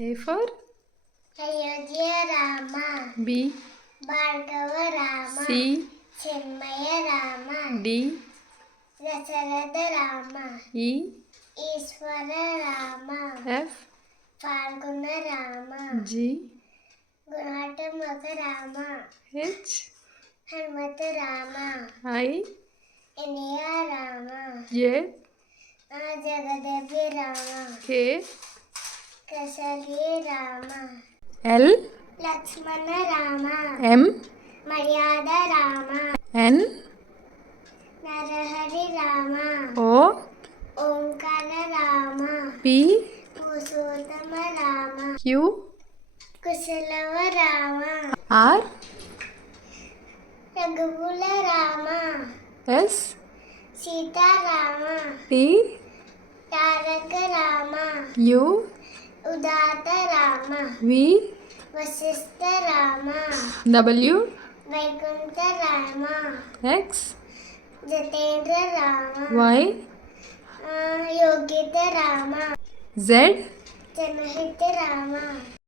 A for Ayodhya Rama, B. Bhargava Rama, C. Chinmaya Rama, D. Dasaratha Rama, E. Ishwara Rama, F. Falguna Rama, G. Gunatamaka Rama, H. Hanumata Rama, I. Iniya Rama, J. Jagadevya Rama, K. Kasali Rama, L. Lakshmana Rama, M. Maryada Rama, N. Narahari Rama, O. Omkara Rama, P. Purushotama Rama, Q. Kusalava Rama, R. Raghukula Rama, S. Sita Rama, T. Taraka Rama, U. Udata Rama, V. Vasistha Rama, W. Vaikuntha Rama, X. Jatendra Rama, Y. Yogita Rama, Z. Janahita Rama.